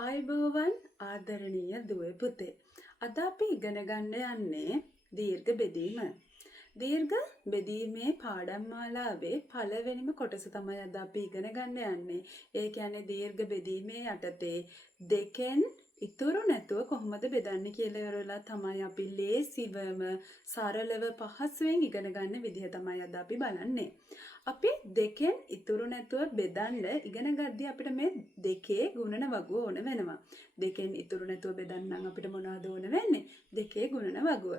ආයුබෝවන් ආදරණීය දුවේ පුතේ. අද අපි ඉගෙන ගන්න යන්නේ දීර්ඝ බෙදීම. දීර්ඝ බෙදීමේ පාඩම් මාලාවේ පළවෙනිම කොටස තමයි අද අපි ඉගෙන ගන්න යන්නේ. ඒ කියන්නේ දීර්ඝ බෙදීමේ යටතේ දෙකෙන් ඉතුරු නැතුව කොහොමද බෙදන්නේ කියලා ඉවරලා තමයි අපි ලේසිවම සරලව පහසුවෙන් ඉගෙන ගන්න විදිහ තමයි අද අපි බලන්නේ. අපි දෙකෙන් ඉතුරු නැතුව බෙදන්න ඉගෙන ගද්දී අපිට මේ දෙකේ ගුණන වගුව ඕන වෙනවා. දෙකෙන් ඉතුරු නැතුව බෙදන්නම් අපිට මොනවද ඕන වෙන්නේ? දෙකේ ගුණන වගුව.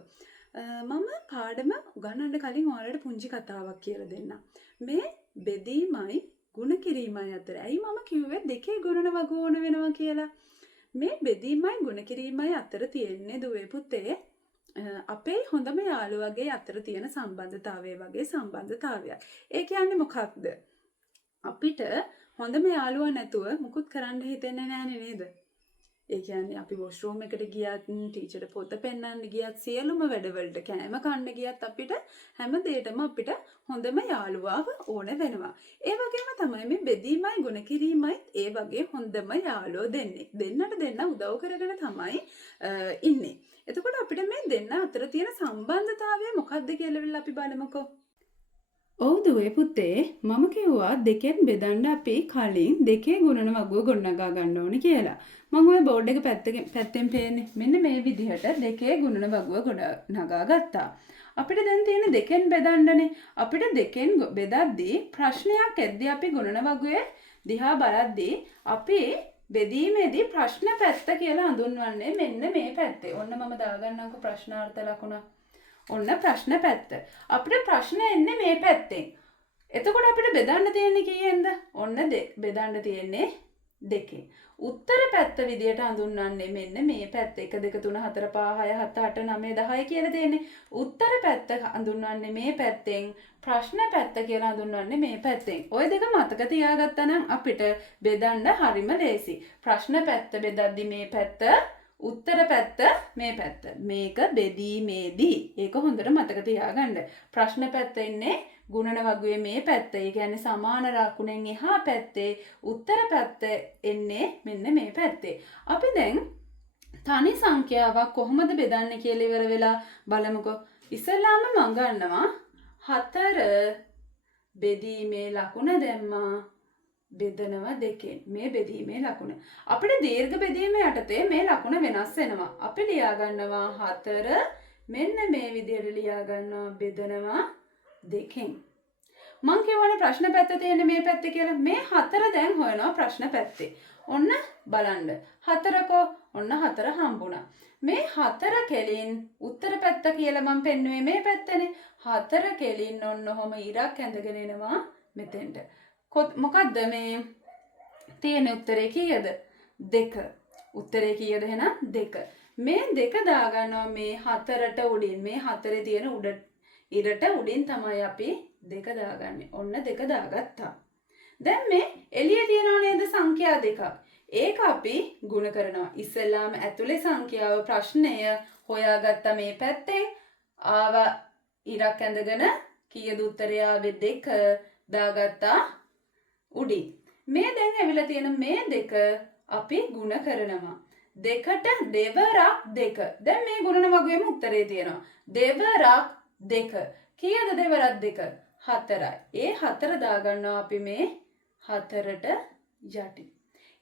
මම පාඩම උගන්වන්න කලින් ඔයාලට පුංචි කතාවක් කියලා දෙන්නම්. මේ බෙදීමයි ගුණ කිරීමයි අතර ඇයි මම කිව්වේ දෙකේ ගුණන වගුව ඕන වෙනවා කියලා? මේ බෙදීමයි ගුණ කිරීමයි අතර තියෙන්නේ දුවේ පුතේ අපේ හොඳම යාළුවගේ අතර තියෙන සම්බන්ධතාවය වගේ සම්බන්ධතාවයක්. ඒ කියන්නේ මොකක්ද? අපිට හොඳම යාළුවා නැතුව මුකුත් කරන්න හිතෙන්නේ නැහැ නේද? ඒ කියන්නේ අපි වොෂ්රූම් එකට ගියත්, ටීචර්ට පොත පෙන්නන්න ගියත්, සියලුම වැඩවලට කෑම කන්න ගියත් අපිට හැම දෙයකම අපිට හොඳම යාළුවාව ඕන වෙනවා. ඒ වගේම තමයි මේ බෙදීමයි ගුණ කිරීමයි ඒ වගේ හොඳම යාළුවෝ දෙන්නේ. දෙන්නට දෙන්න උදව් කරගෙන තමයි ඉන්නේ. එතකොට අපිට මේ දෙන්න අතර තියෙන සම්බන්ධතාවය මොකක්ද කියලා අපි බලමුකෝ. ඔව් දුවේ පුතේ මම කිව්වා දෙකෙන් බෙදන්න අපි කලින් දෙකේ ගුණන වගුව ගොඩනගා ගන්න ඕනේ කියලා. මම ওই බෝඩ් එක පැත්තෙන් පේන්නේ මෙන්න මේ විදිහට දෙකේ ගුණන වගුව ගොඩනගා ගත්තා. අපිට දැන් තියෙන්නේ දෙකෙන් බෙදන්නනේ. අපිට දෙකෙන් බෙදද්දී ප්‍රශ්නයක් එද්දී අපි ගුණන වගුවේ දිහා බලද්දී අපි බෙදීමේදී ප්‍රශ්න පැත්ත කියලා හඳුන්වන්නේ මෙන්න මේ පැත්තේ. ඔන්න මම දාගන්නම්කෝ ප්‍රශ්නාර්ථ ලකුණ. ඔන්න ප්‍රශ්න පැත්ත. අපිට ප්‍රශ්න එන්නේ මේ පැත්තෙන්. එතකොට අපිට බෙදන්න තියෙන්නේ කීයෙන්ද? ඔන්න බෙදන්න තියෙන්නේ දෙකෙන්. උත්තර පැත්ත විදියට හඳුන්වන්නේ මෙන්න මේ පැත්ත. 1 2 3 4 5 6 7 8 9 10 කියලා තියෙන්නේ. උත්තර පැත්ත හඳුන්වන්නේ මේ පැත්තෙන්. ප්‍රශ්න පැත්ත කියලා හඳුන්වන්නේ මේ පැත්තෙන්. ওই දෙක මතක තියාගත්තා නම් අපිට බෙදන්න හරිම ලේසි. ප්‍රශ්න පැත්ත බෙදද්දි මේ පැත්ත උත්තර පැත්ත මේ පැත්ත. මේක බෙදීමේදී. ඒක හොඳට මතක තියාගන්න. ප්‍රශ්න පැත්ත ඉන්නේ ගුණන වගුවේ මේ පැත්ත. ඒ කියන්නේ සමාන ලකුණෙන් එහා පැත්තේ. උත්තර පැත්ත එන්නේ මෙන්න මේ පැත්තේ. අපි දැන් තනි සංඛ්‍යාවක් කොහොමද බෙදන්නේ කියලා ඉවර වෙලා බලමුකෝ. ඉස්සෙල්ලාම මම ගන්නවා 4 බෙදීමේ ලකුණ දැම්මා. බෙදනවා දෙකෙන්. මේ බෙදීමේ ලකුණ. අපිට දීර්ඝ බෙදීම යටතේ මේ ලකුණ වෙනස් වෙනවා. අපි ලියා ගන්නවා 4 මෙන්න මේ විදිහට ලියා ගන්නවා බෙදනවා දෙකෙන්. මං කියවනේ ප්‍රශ්න පැත්ත තියෙන්නේ මේ පැත්තේ කියලා. මේ 4 දැන් හොයනවා ප්‍රශ්න පැත්තේ. ඔන්න බලන්න. 4කෝ ඔන්න 4 හම්බුණා. මේ 4 කෙලින් උත්තර පැත්ත කියලා මම පෙන්නුවේ මේ පැත්තනේ. 4 කෙලින් ඔන්න ඔහොම ඉරක් ඇඳගෙන එනවා මෙතෙන්ට. මොකක්ද මේ තියෙන උත්තරේ කීයද? 2. උත්තරේ කීයද එහෙනම් 2. මේ 2 දාගන්නවා මේ 4ට උඩින්. මේ 4 තියෙන ඉරට උඩින් තමයි අපි 2 දාගන්නේ. ඔන්න 2 දාගත්තා. දැන් මේ එළියේ තියනව නේද සංඛ්‍යා දෙකක්. ඒක අපි ගුණ කරනවා. ඉස්සෙල්ලාම ඇතුලේ සංඛ්‍යාව ප්‍රශ්නය හොයාගත්තා මේ පැත්තෙන්. ආව ඉරක් ඇඳගෙන කීයද උත්තරය ආවේ 2 දාගත්තා. උඩින්. මේ දැන් ඇවිල්ලා තියෙන මේ දෙක අපි ගුණ කරනවා. දෙකට දෙවරක් 2. දැන් මේ ගුණන වගේම උත්තරේ තියෙනවා. දෙවරක් 2. කීයද දෙවරක් 2? 4යි. ඒ 4 දාගන්නවා අපි මේ 4ට යටි.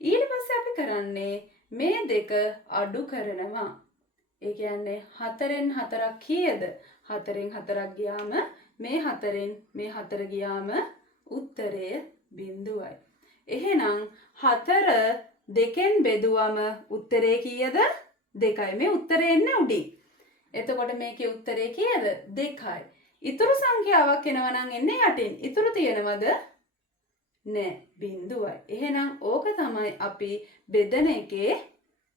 ඊට පස්සේ අපි කරන්නේ මේ දෙක අඩු කරනවා. ඒ කියන්නේ 4න් 4ක් කීයද? 4න් 4ක් ගියාම මේ 4න් මේ 4 ගියාම උත්තරය 0යි. එහෙනම් 4 2න් බෙදුවම උත්තරේ කීයද? 2යි. මේ උත්තරේ එන්නේ උඩින්. එතකොට මේකේ උත්තරේ කීයද? 2යි. ඉතුරු සංඛ්‍යාවක් එනවා නම් එන්නේ යටින්. ඉතුරු තියෙනවද? නෑ 0යි. එහෙනම් ඕක තමයි අපි බෙදන එකේ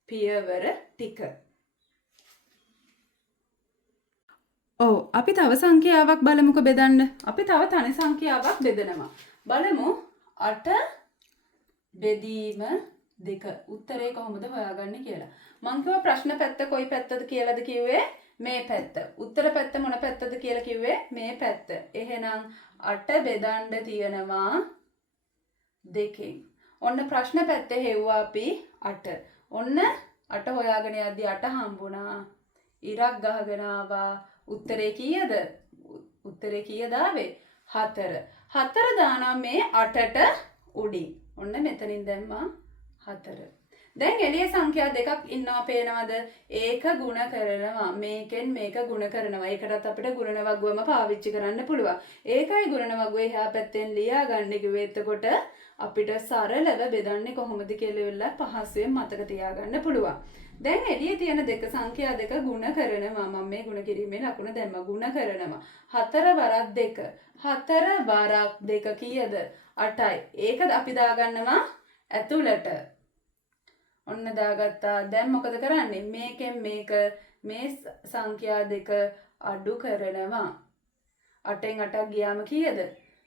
පියවර ටික. ඔව් අපි තව සංඛ්‍යාවක් බලමුකෝ බෙදන්න. අපි තව තනි සංඛ්‍යාවක් බෙදනවා. බලමු 8 බෙදීම 2. උත්තරේ කොහොමද හොයාගන්නේ කියලා. මං කිව්වා ප්‍රශ්න පැත්ත කොයි පැත්තද කියලාද කිව්වේ? මේ පැත්ත. උත්තර පැත්ත මොන පැත්තද කියලා කිව්වේ? මේ පැත්ත. එහෙනම් 8 බෙදන්න තියෙනවා 2කින්. ඔන්න ප්‍රශ්න පැත්තේ හෙව්වා අපි 8. ඔන්න 8 හොයාගෙන යද්දි 8 හම්බුණා. ඉරක් ගහගෙන ආවා. උත්තරේ කීයද? උත්තරේ කීයද ආවේ? 4. 4 දානවා මේ 8ට උඩින්. ඔන්න මෙතනින් දැම්මා 4. දැන් එළිය සංඛ්‍යා දෙකක් ඉන්නවා පේනවද? ඒක ಗುಣ කරනවා. මේකෙන් මේක ಗುಣ කරනවා. ඒකටත් අපිට ගුණන වගුවම පාවිච්චි කරන්න පුළුවන්. ඒකයි ගුණන වගුව එහා පැත්තෙන් ලියා ගන්න කිව්වේ. එතකොට අපිට සරලව බෙදන්නේ කොහොමද කියලා පහසුවෙන් මතක තියාගන්න පුළුවන්. දැන් එළියේ තියෙන දෙක සංඛ්‍යා දෙක ಗುಣ කරනවා. මම මේ ಗುಣ කිරීමේ ලකුණ දැම්මා. ಗುಣ කරනවා. 4 වරක් 2. 4 වරක් 2 කීයද? 8යි. ඒක අපි දාගන්නවා ඇතුළට. ඔන්න දාගත්තා. දැන් මොකද කරන්නේ? මේකෙන් මේක මේ සංඛ්‍යා දෙක අඩු කරනවා. 8න් 8ක් ගියාම කීයද?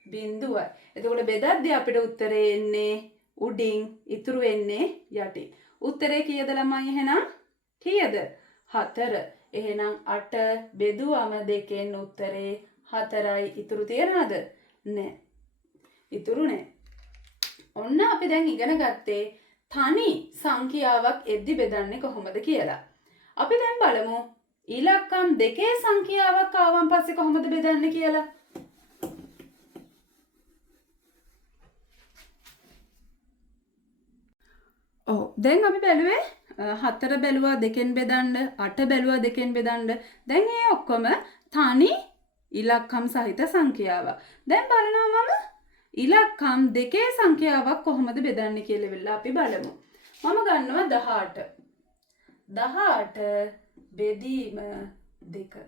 0යි. එතකොට බෙදද්දී අපිට උත්තරේ එන්නේ උඩින්, ඉතුරු වෙන්නේ යටින්. උත්තරේ කීයද ළමයි එහෙනම්? කීයද? 4. එහෙනම් 8 බෙදුවම 2න් උත්තරේ 4යි. ඉතුරු තියනවද? නැහැ. ඉතුරු නැහැ. ඔන්න අපි දැන් ඉගෙන ගත්තේ තනි සංඛ්‍යාවක් එද්දි බෙදන්නේ කොහොමද කියලා. අපි දැන් බලමු ඉලක්කම් දෙකේ සංඛ්‍යාවක් ආවන් පස්සේ කොහොමද බෙදන්නේ කියලා. දැන් අපි බැලුවේ 4 බැලුවා 2න් බෙදන්න, 8 බැලුවා 2න් බෙදන්න. දැන් මේ ඔක්කොම තනි ඉලක්කම් සහිත සංඛ්‍යාවක්. දැන් බලනවා මම ඉලක්කම් දෙකේ සංඛ්‍යාවක් කොහොමද බෙදන්නේ කියලා වෙලා අපි බලමු. මම ගන්නවා 18. 18 බෙදීම 2.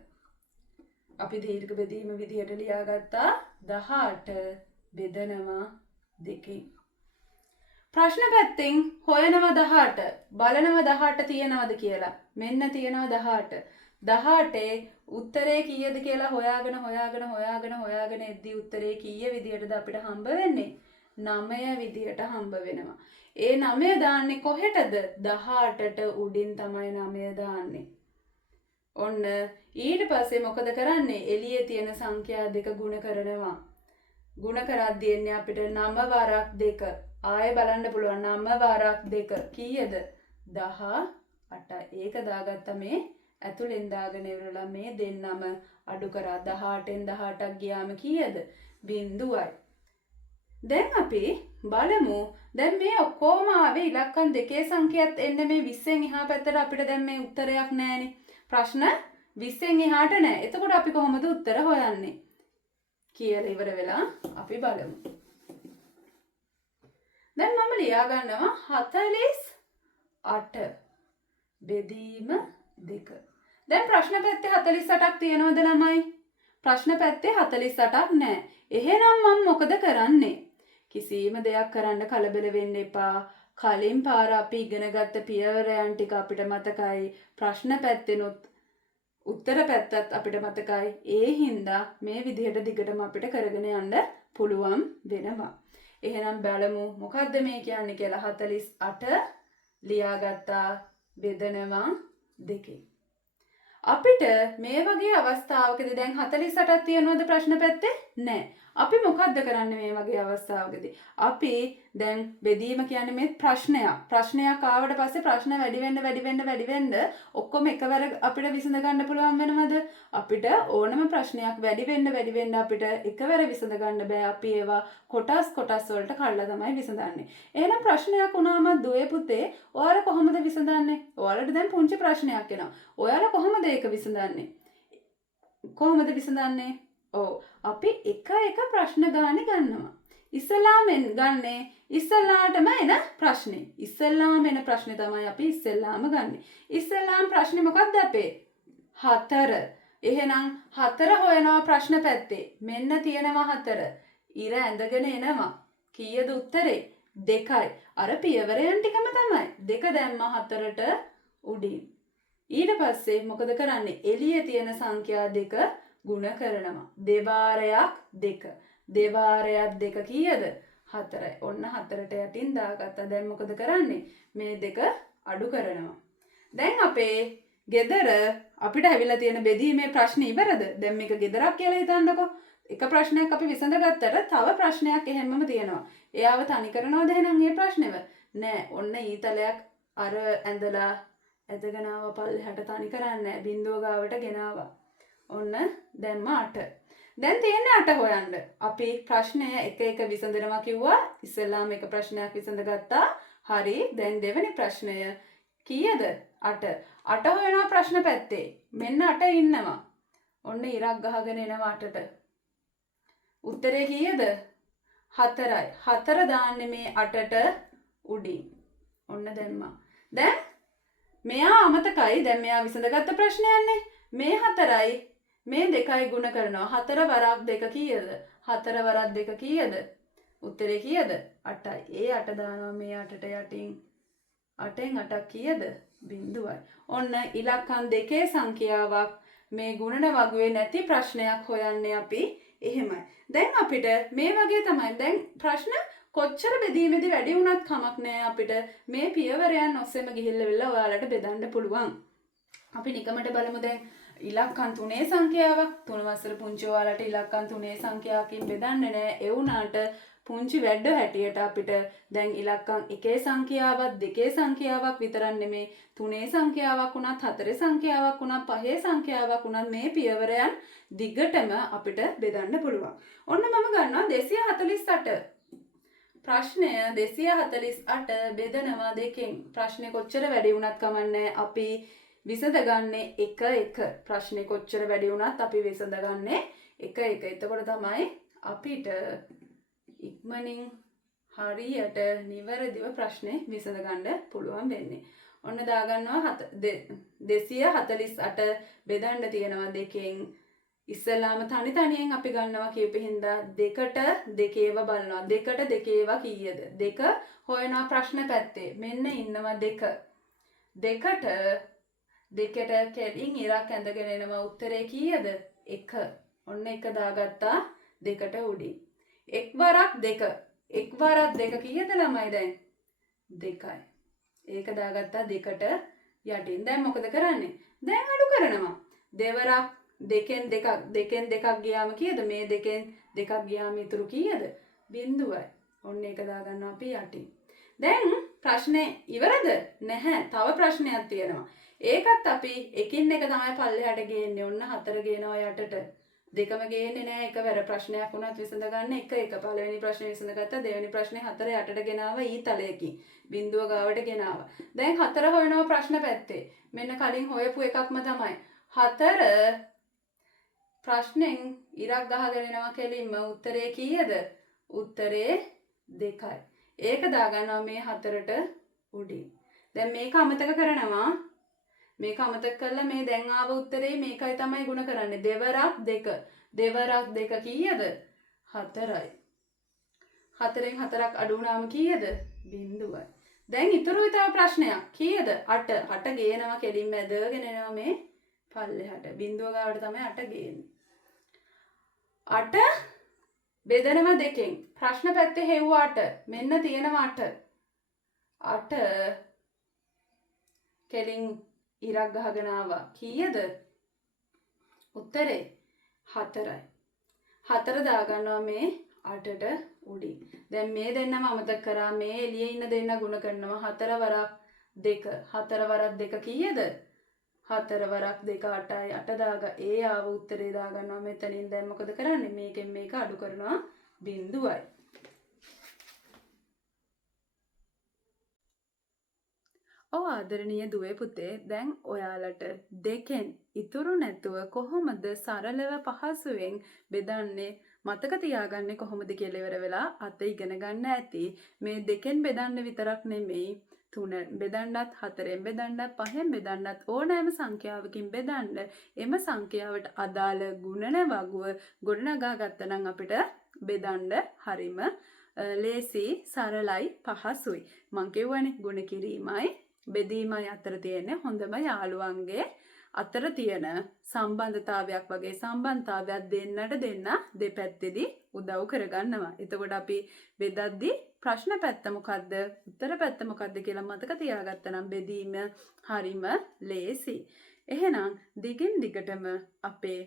අපි දීර්ඝ බෙදීම විදිහට ලියාගත්තා. 18 බෙදනවා 2. ප්‍රශ්න පැත්තෙන් හොයනවා 18. බලනවා 18 තියනවද කියලා. මෙන්න තියනවා 18. 18 උත්තරේ කීයද කියලා හොයාගෙන එද්දී උත්තරේ කීය විදියටද අපිට හම්බ වෙන්නේ? 9 විදියට හම්බ වෙනවා. ඒ 9 දාන්නේ කොහෙටද? 18ට උඩින් තමයි 9 දාන්නේ. ඔන්න ඊට පස්සේ මොකද කරන්නේ? එළියේ තියෙන සංඛ්‍යා දෙක ගුණ කරනවා. ගුණ කරද්දී එන්නේ අපිට 9 වරක් 2. ආයෙ බලන්න පුළුවන් 9 වරක් 2 කීයද? 18. ඒක දාගත්ත මේ ඇතුලෙන් දාගෙන ඉවරලා මේ දෙන්නම අඩු කරා. 18න් 18ක් ගියාම කීයද? 0යි. දැන් අපි බලමු දැන් මේ ඔක්කොම ආවේ ඉලක්කම් දෙකේ සංඛ්‍යාත් එන්නේ මේ 20න් එහා පැත්තට අපිට දැන් මේ උත්තරයක් නැහැනේ. ප්‍රශ්න 20න් එහාට නැහැ. එතකොට අපි කොහොමද උත්තර හොයන්නේ කියලා ඉවර වෙලා අපි බලමු. දැන් මම ලියා ගන්නවා 48 බෙදීම 2. දැන් ප්‍රශ්න පැත්තේ 48ක් තියෙනවද ළමයි? ප්‍රශ්න පැත්තේ 48ක් නැහැ. එහෙනම් මම මොකද කරන්නේ? කිසිම දෙයක් කරන්න කලබල වෙන්න එපා. කලින් පාර අපි ඉගෙනගත්ත පියවරයන් ටික අපිට මතකයි. ප්‍රශ්න පැත්තෙනොත් උත්තර පැත්තත් අපිට මතකයි. ඒ හින්දා මේ විදිහට දිගටම අපිට කරගෙන යන්න පුළුවන් වෙනවා. එහෙනම් බලමු මොකද්ද මේ කියන්නේ කියලා. 48 ලියාගත්තා බෙදනවා 2. අපිට මේ වගේ අවස්ථාවකදී දැන් 48ක් තියනවද ප්‍රශ්න පැත්තේ? නැහැ. අපි මොකද්ද කරන්නේ මේ වගේ අවස්ථාවකදී? අපි දැන් බෙදීම කියන්නේ මේ ප්‍රශ්නයක්. ප්‍රශ්නයක් ආවට පස්සේ ප්‍රශ්න වැඩි වෙන්න ඔක්කොම එකවර අපිට විසඳ ගන්න පුළුවන් වෙනවද? අපිට ඕනම ප්‍රශ්නයක් වැඩි වෙන්න අපිට එකවර විසඳ ගන්න බෑ. අපි ඒවා කොටස් වලට කඩලා තමයි විසඳන්නේ. එහෙනම් ප්‍රශ්නයක් වුණාම දුවේ පුතේ ඔයාලා කොහොමද විසඳන්නේ? ඔයාලට දැන් පුංචි ප්‍රශ්නයක් එනවා. ඔයාලා කොහොමද ඒක විසඳන්නේ? කොහොමද විසඳන්නේ? අපි එක ප්‍රශ්න ගානේ ගන්නවා. ඉස්සලාමෙන් ගන්නේ ඉස්සලාටම එන ප්‍රශ්නේ. ඉස්සලාම එන ප්‍රශ්නේ තමයි අපි ඉස්සලාම ගන්නෙ. ඉස්සලාම ප්‍රශ්නේ මොකක්ද අපේ? 4. එහෙනම් 4 හොයනවා ප්‍රශ්න පැත්තේ. මෙන්න තියෙනවා 4. ඉර ඇඳගෙන එනවා. කීයද උත්තරේ? 2යි. අර පියවරයන් ටිකම තමයි. 2 දැම්මා 4ට උඩින්. ඊට පස්සේ මොකද කරන්නේ? එළියේ තියෙන සංඛ්‍යා දෙක ගුණ කරනවා. දෙවාරයක් 2. දෙවාරයක් 2 කීයද? 4යි. ඔන්න 4ට යටින් දාගත්තා. දැන් මොකද කරන්නේ? මේ දෙක අඩු කරනවා. දැන් අපේ ගෙදර අපිට ඇවිල්ලා තියෙන බෙදීමේ ප්‍රශ්නේ ඉවරද? දැන් මේක ගෙදරක් කියලා හිතන්නකෝ. එක ප්‍රශ්නයක් අපි විසඳගත්තට තව ප්‍රශ්නයක් එහෙමම තියෙනවා. එයාව තනි කරනවද එහෙනම් මේ ප්‍රශ්නේව? නෑ. ඔන්න ඊතලයක් අර ඇඳලා ඇදගෙන ආව පල්ලෙහාට තනි කරන්නේ නෑ. බිඳුව ගාවට ගෙනාවා. ඔන්න දැම්ම 8. දැන් තියෙන්නේ 8 හොයන්න. අපි ප්‍රශ්නය එක එක විසඳනවා කිව්වා. ඉස්සෙල්ලාම එක ප්‍රශ්නයක් විසඳගත්තා. හරි. දැන් දෙවෙනි ප්‍රශ්නය කීයද? 8. 8 හොයනවා ප්‍රශ්න පැත්තේ. මෙන්න 8 ඉන්නවා. ඔන්න ඉරක් ගහගෙන එනවා 8ට. උත්තරේ කීයද? 4යි. 4 දාන්නේ මේ 8ට උඩින්. ඔන්න දැම්මා. දැන් මෙයා අමතකයි. දැන් මෙයා විසඳගත්ත ප්‍රශ්නයන්නේ. මේ 4යි මේ 2යි ගුණ කරනවා. 4 වරක් 2 කීයද? 4 වරක් 2 කීයද? උත්තරේ කීයද? 8යි. ඒ 8 දානවා මේ 8ට යටින්. 8න් 8ක් කීයද? 0යි. ඔන්න ඉලක්කම් දෙකේ සංඛ්‍යාවක් මේ ගුණන වගුවේ නැති ප්‍රශ්නයක් හොයන්නේ අපි. එහෙමයි. දැන් අපිට මේ වගේ තමයි. දැන් ප්‍රශ්න කොච්චර බෙදීමේදී වැඩි වුණත් කමක් නෑ අපිට මේ පියවරයන් ඔස්සේම ගිහිල්ලා ඔයාලට බෙදන්න පුළුවන්. අපි නිකමට බලමු දැන් ඉලක්කම් 3 සංඛ්‍යාවක් 3 වසර පුංචි ඔයාලට ඉලක්කම් 3 සංඛ්‍යාවකින් බෙදන්නේ නෑ. ඒ වුණාට පුංචි වැඩ හැටියට අපිට දැන් ඉලක්කම් 1 සංඛ්‍යාවක් 2 සංඛ්‍යාවක් විතරක් නෙමේ 3 සංඛ්‍යාවක් වුණත් 4 සංඛ්‍යාවක් වුණත් 5 සංඛ්‍යාවක් වුණත් මේ පියවරයන් දිගටම අපිට බෙදන්න පුළුවන්. ඔන්න මම ගන්නවා 248. ප්‍රශ්නය 248 බෙදනවා දෙකෙන්. ප්‍රශ්නේ කොච්චර වැඩි වුණත් කමන්නේ අපි විසඳගන්නේ 1 ප්‍රශ්නේ කොච්චර වැඩි වුණත් අපි විසඳගන්නේ 1. එතකොට තමයි අපිට ඉක්මනින් හරියට නිවැරදිව ප්‍රශ්නේ විසඳගන්න පුළුවන් වෙන්නේ. ඔන්න දාගන්නවා 248 බෙදන්න තියෙනවා දෙකෙන්. ඉස්සෙල්ලාම තනි තනියෙන් අපි ගන්නවා කියපු හින්දා දෙකට දෙකේව බලනවා. දෙකට දෙකේව කීයද? දෙක හොයනවා ප්‍රශ්න පැත්තේ. මෙන්න ඉන්නවා දෙක. දෙකට කෙලින් ඉරක් ඇඳගෙන එනවා. උත්තරේ කීයද? 1. ඔන්න 1 දාගත්තා දෙකට උඩින්. එක් වරක් 2. එක් වරක් 2 කීයද ළමයි දැන්? 2යි. ඒක දාගත්තා දෙකට යටින්. දැන් මොකද කරන්නේ? දැන් අඩු කරනවා. දෙවරක් දෙකෙන් දෙකක් ගියාම කීයද? මේ දෙකෙන් දෙකක් ගියාම ඉතුරු කීයද? 0යි. ඔන්න ඒක දාගන්නවා අපි යටින්. දැන් ප්‍රශ්නේ ඉවරද? නැහැ. තව ප්‍රශ්නයක් තියෙනවා. ඒකත් අපි එකින් එක තමයි පල්ලෙහාට ගේන්නේ. ඔන්න 4 ගේනවා යටට. දෙකම ගේන්නේ නැහැ එකවර. ප්‍රශ්නයක් වුණත් විසඳගන්න එක. පළවෙනි ප්‍රශ්නේ විසඳගත්තා. දෙවෙනි ප්‍රශ්නේ 4 යටට ගෙනාවා ඊ තලයකින්. බිඳුව ගාවට ගෙනාවා. දැන් 4 හොයනවා ප්‍රශ්න පැත්තේ. මෙන්න කලින් හොයපු එකක්ම තමයි. 4 ප්‍රශ්නෙන් ඉරක් ගහගෙන එනවා කෙලින්ම. උත්තරේ කීයද? උත්තරේ 2යි. ඒක දාගන්නවා මේ 4ට උඩින්. දැන් මේක අමතක කරනවා. මේක අමතක කරලා මේ දැන් ආව උත්තරේ මේකයි තමයි ගුණ කරන්නේ. දෙවරක් 2. දෙවරක් 2 කීයද? 4යි. 4න් 4ක් අඩු වුණාම කීයද? 0යි. දැන් ඉතුරුයි තව ප්‍රශ්නයක්. කීයද? 8. 8 ගේනවා කෙලින්ම ඇදගෙන එනවා මේ පල්ලෙහාට. බිඳුව ගාවට තමයි 8 ගේන්නේ. 8 බෙදනවා දෙකෙන්. ප්‍රශ්න පැත්තේ හෙව්වා 8. මෙන්න තියෙනවා 8. 8 කෙලින් ඉරක් ගහගෙන ආවා. කීයද? උත්තරේ 4යි. 4 දාගන්නවා මේ 8ට උඩින්. දැන් මේ දෙන්නම අමතක කරා. මේ එළියේ ඉන්න දෙන්න ගුණ කරනවා. 4 වරක් 2. 4 වරක් 2 කීයද? 4 වරක් 2 8යි. 8 දාග ඒ ආව උත්තරේ දාගන්නවා මෙතනින්. දැන් මොකද කරන්නේ? මේකෙන් මේක අඩු කරනවා 0යි. ඔව් ආදරණීය දුවේ පුතේ, දැන් ඔයාලට දෙකෙන් ඉතුරු නැතුව කොහොමද සරලව පහසුවෙන් බෙදන්නේ මතක තියාගන්නේ කොහොමද කියලා ඉවර වෙලා අත ඉගෙන ගන්න ඇති. මේ දෙකෙන් බෙදන්න විතරක් නෙමෙයි 3 බෙදන්නත් 4ෙන් බෙදන්නත් 5ෙන් බෙදන්නත් ඕනෑම සංඛ්‍යාවකින් බෙදන්න. එම සංඛ්‍යාවට අදාළ ගුණන වගුව ගොඩනගා ගත්තනම් අපිට බෙදන්න හරිම ලේසි, සරලයි, පහසුයි. මං කියවනේ ගුණ කිරීමයි බෙදීමයි අතර තියෙන හොඳම යාළුවන්ගේ අතර තියෙන සම්බන්ධතාවයක් වගේ සම්බන්ධතාවයක් දෙන්නට දෙන්න දෙපැත්තේදී උදව් කරගන්නවා. එතකොට අපි බෙදද්දී ප්‍රශ්න පැත්ත මොකද්ද උත්තර පැත්ත මොකද්ද කියලා මතක තියාගත්තනම් බෙදීම හරිම ලේසි. එහෙනම් දිගින් දිගටම අපේ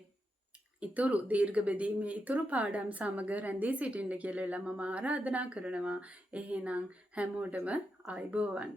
ඉතුරු දීර්ඝ බෙදීමේ ඉතුරු පාඩම් සමග රැඳී සිටින්න කියලා මම ආරාධනා කරනවා. එහෙනම් හැමෝටම ආයුබෝවන්.